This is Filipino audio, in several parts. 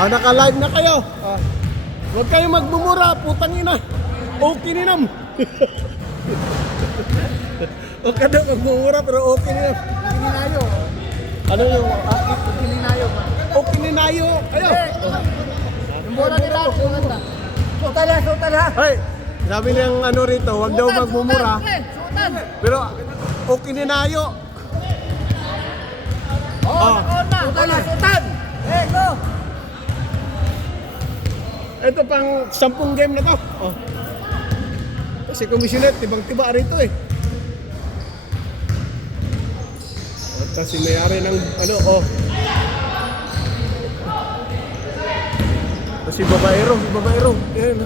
Naka-live na kayo. Huwag kayo magmumura, putang ina. Okay ninam. Huwag ka daw magmumura, pero okay ninam. Kininayo. Ano yung... Kininayo. Okay ninayo. Ayo. Yung bola nila, sutan na. Sutan na. Hey, sabi niyang ano rito, huwag daw magmumura. Sutan. Pero okay ninayo. Sutan na. Go. Ito pang 10 game na to. Si Commissioner, tibang-tiba rito eh. Tapos si may-ari ng ano, Tapos si babaero. Yan.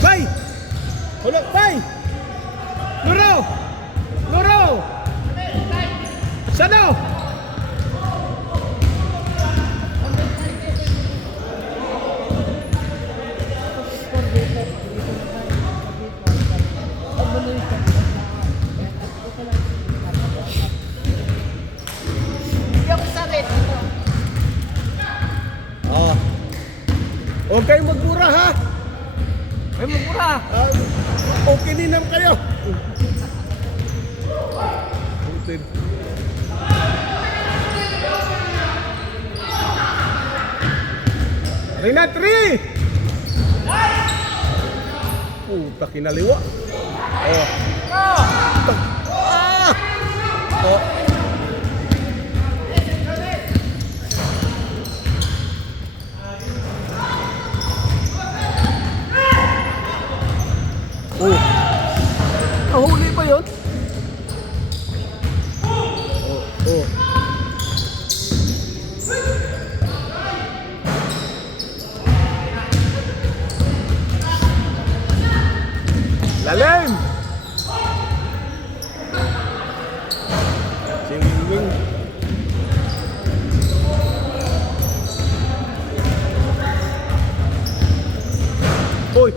Bay! Hulog, bay! Luro! Sano? Huwag kayong magmura ha! Ay, magmura. Okay din naman kayo. Rina 3! Puta kinaliwa. Nahuli pa yun? Lalim! Singing. Uy!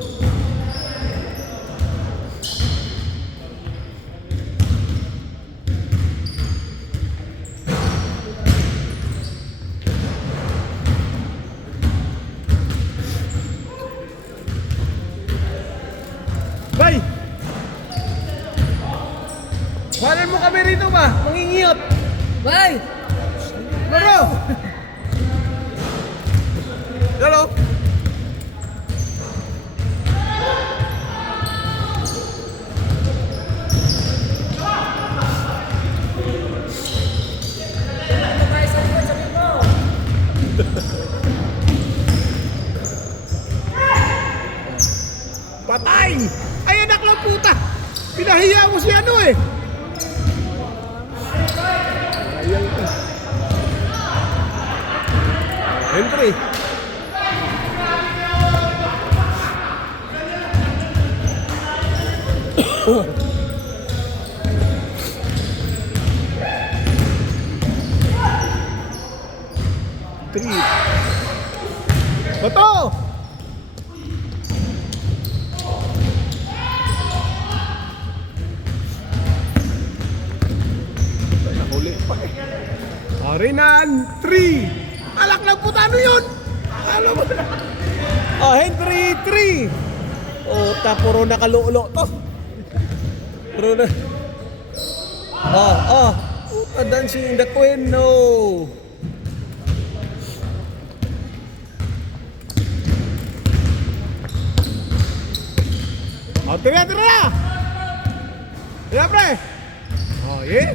Bay! Walan mo kami rito ba? Mangingiyot! Bay! Laro! Laro! Patay! Ay, anak lang puta! Pinahiya mo si ano eh! Ayan ka. Entry! Three. Bato! Nahuli pa eh. Arinan 3. Alak lang puta, ano yun? Alam mo na. Henry 3. Puro nakalulo to. Puro na. Puta, dancing in the queen, no. Tira! Tira, pre! Yeah.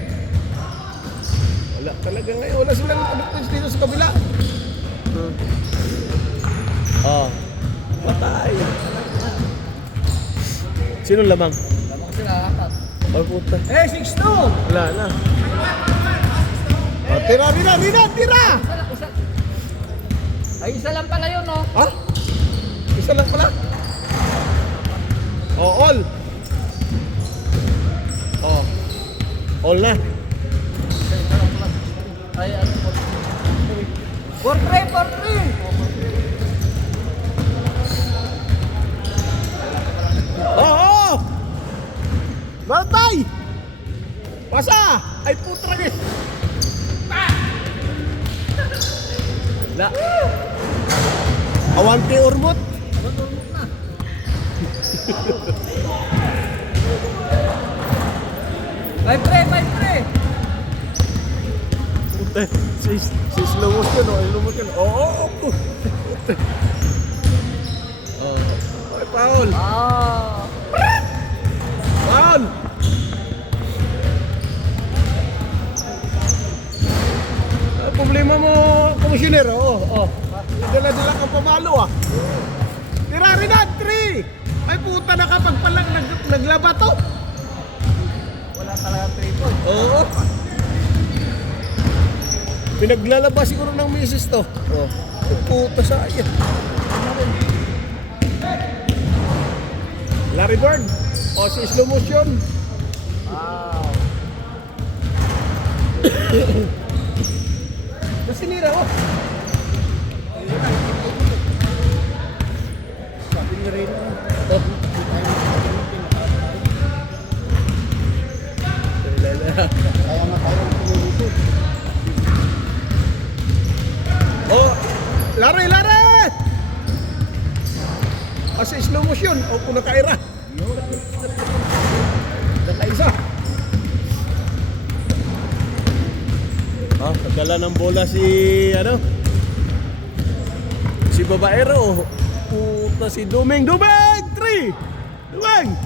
Wala talaga ngayon. Wala silang adaptance dito sa kabila. Patay. Sino lamang? Lamang sila, apat. Puta. 6-2! Wala na. Tira! Ay, isa lang pala yun, no? Ha? Isa lang pala? All. All na. Ay, ano po? 4-3, 4-3. Oo! Bantay! Pasa! Ay putra guys! La. Awante urmot. Five, pre, five, pre. Puta, si slow motion o, slow motion. Oo! Ay, Paul! Ah. Paul! Ang problema mo, komisyoner, oo. Dala-dala kang pamalo ah. Tira rin na, 3! Ay puta na kapag pala naglaba to. Wala talaga 3 points. Oo. Pinaglalaba siguro ng misis to. Oh. Puta sayang. Larry Bird. O si slow motion. Wow. Kasi nira oh. Sabi ni Reyna. Oh. Kaya matayo ang pinilisod. Oh, Larry! Kasi slow motion. O kung nakaira. Nakaisa. Nagdala ng bola si si Babaero. Puta si Dumeng 3! Dumeng!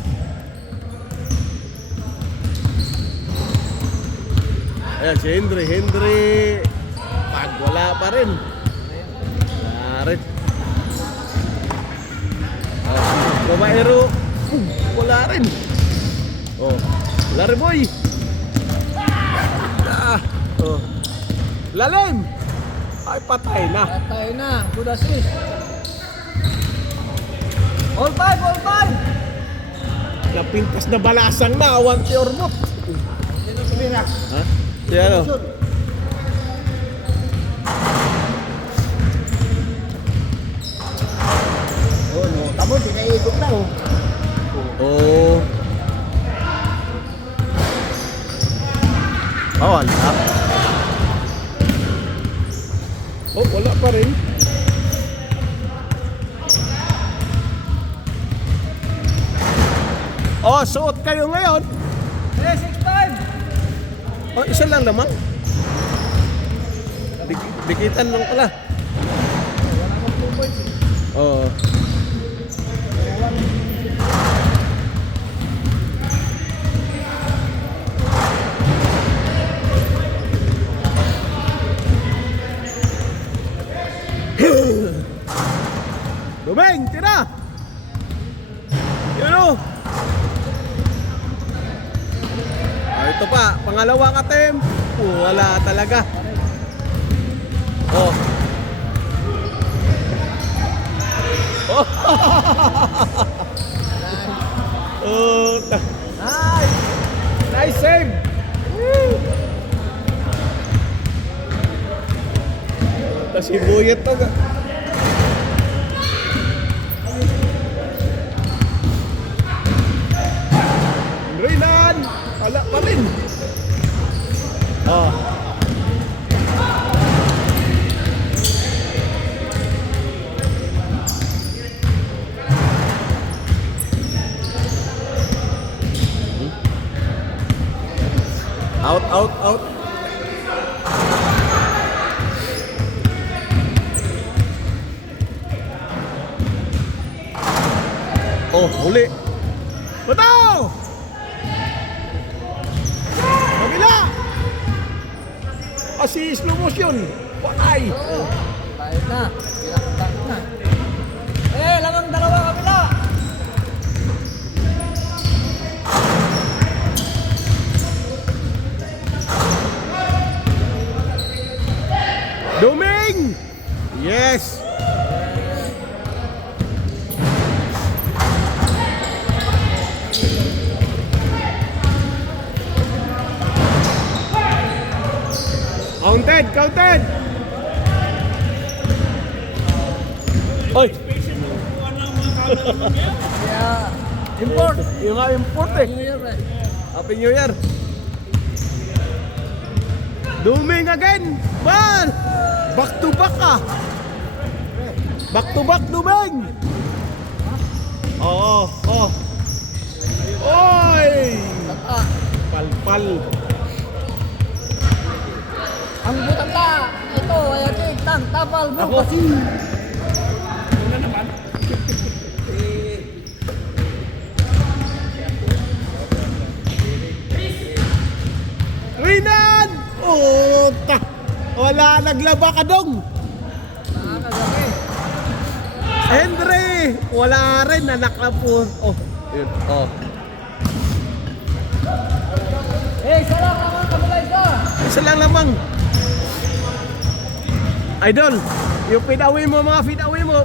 Ayan si Henry pag wala pa rin. Wala rin. Si Babaero wala rin. Oh, Larry boy. Oh. Lalim! Ay, patay na. Patay na. Good assist. All five, all five. Napintas na balasang na. Awante ormot. Sino tumira? Ha? Si ano? Oh, no. Tamo, dinaikot na, oh. Oh. Wala. Oh, wala pa rin. Oh, suot kayo ngayon. 3-6-5. Oh, isa lang naman. Bikitan lang pala. Wala kang 2 points, eh. Oo. Dumeng, tira! Yun o! Ito pa, pangalawang attempt. Wala talaga. Oh. Oh. Oh. Nice. Nice save. Woo. Tas ibuyat to. Reynan, wala pa rin. Oh. Out. Oh, huli. Betul! Kabila! Si slow motion. Patay. Oo. Kahit na. Pinakatang na. Lamang dalawa kabila. Dumeng! Yes! Counted, counted. Oy, Kaya, import. yung nga import eh. New Year eh. Happy New Year. Duming again. Man, back to back ah. Back to back, Duming. Oo, oh. Oy! Tata. Palpal. Ang butata. Ito, ayatik, tang, tapal, Ako. bukasi. Rinan! Uta! Wala, naglaba ka dong. Nakakagabi. Henry! Wala rin, anak na po. Oh, yun. Oh. Isa lang naman, kabila isa. Isa lang lamang. Idol, yung feed-away mo, mga feed-away mo.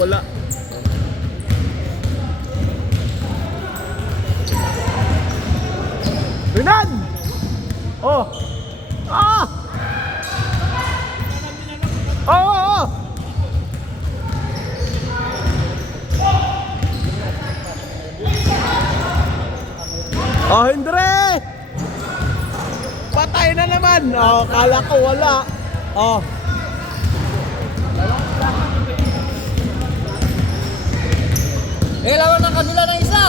Wala. Rinan! Oh! Ah! Oh, oh, oh! Oh, Hendre! Patay na naman. Oh, kala ko wala. Oh. Lawan ng kabila ng isa.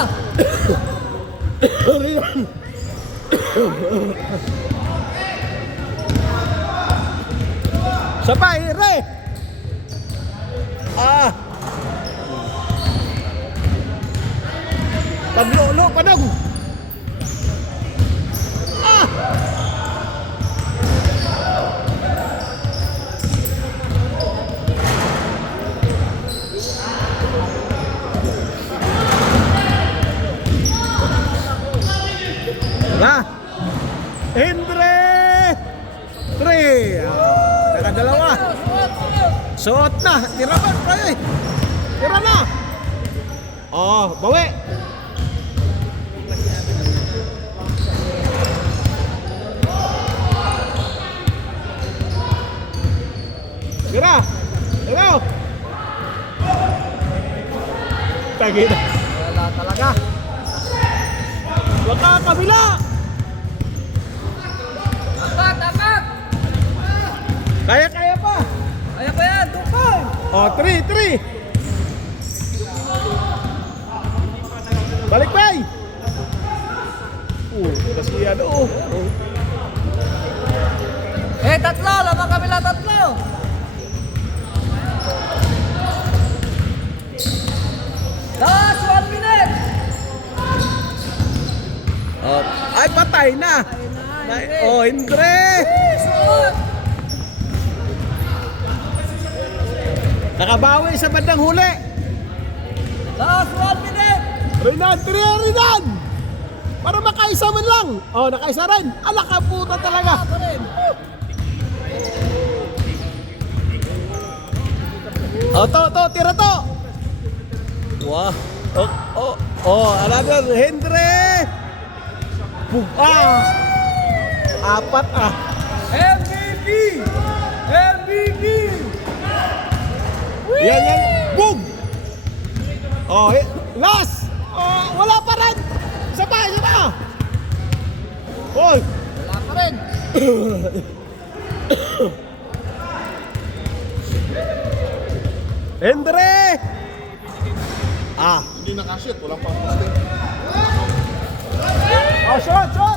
Sabay, re! Ah! Paglolo pa dong! Ah! Wala! Endre! Tre! Nakadalawa! Suot na! Tira ba? Ay! Tira na! Oh, bawi! Tira! Tira! Tagi na! Wala talaga. Waka kabila! Apat, apat. Kaya pa! Ayan pa yan, tukay. Oh, 3! Balik bay! Kasi yan oh. Tatlo, lamang kabila tatlo. Last 1 minute. Oh, ay patay na! Oh, Hendre! Suot. Nakabawi sa bandang huli! Last 1 minute. Rinan! Tira Rinan! Para makaisa man lang! Oh, nakaisa rin! Alak ka puta talaga! Pa rin. Oh, to, tira to! Wah! Another Hendre! Apat ah! MVP. MVP. Yan! Boom! Oh, last! Oh, wala pa rin! Isa pa! Oh! Wala pa rin. Hendre! Hindi nakashoot, walang pang-posting. Oh, shot!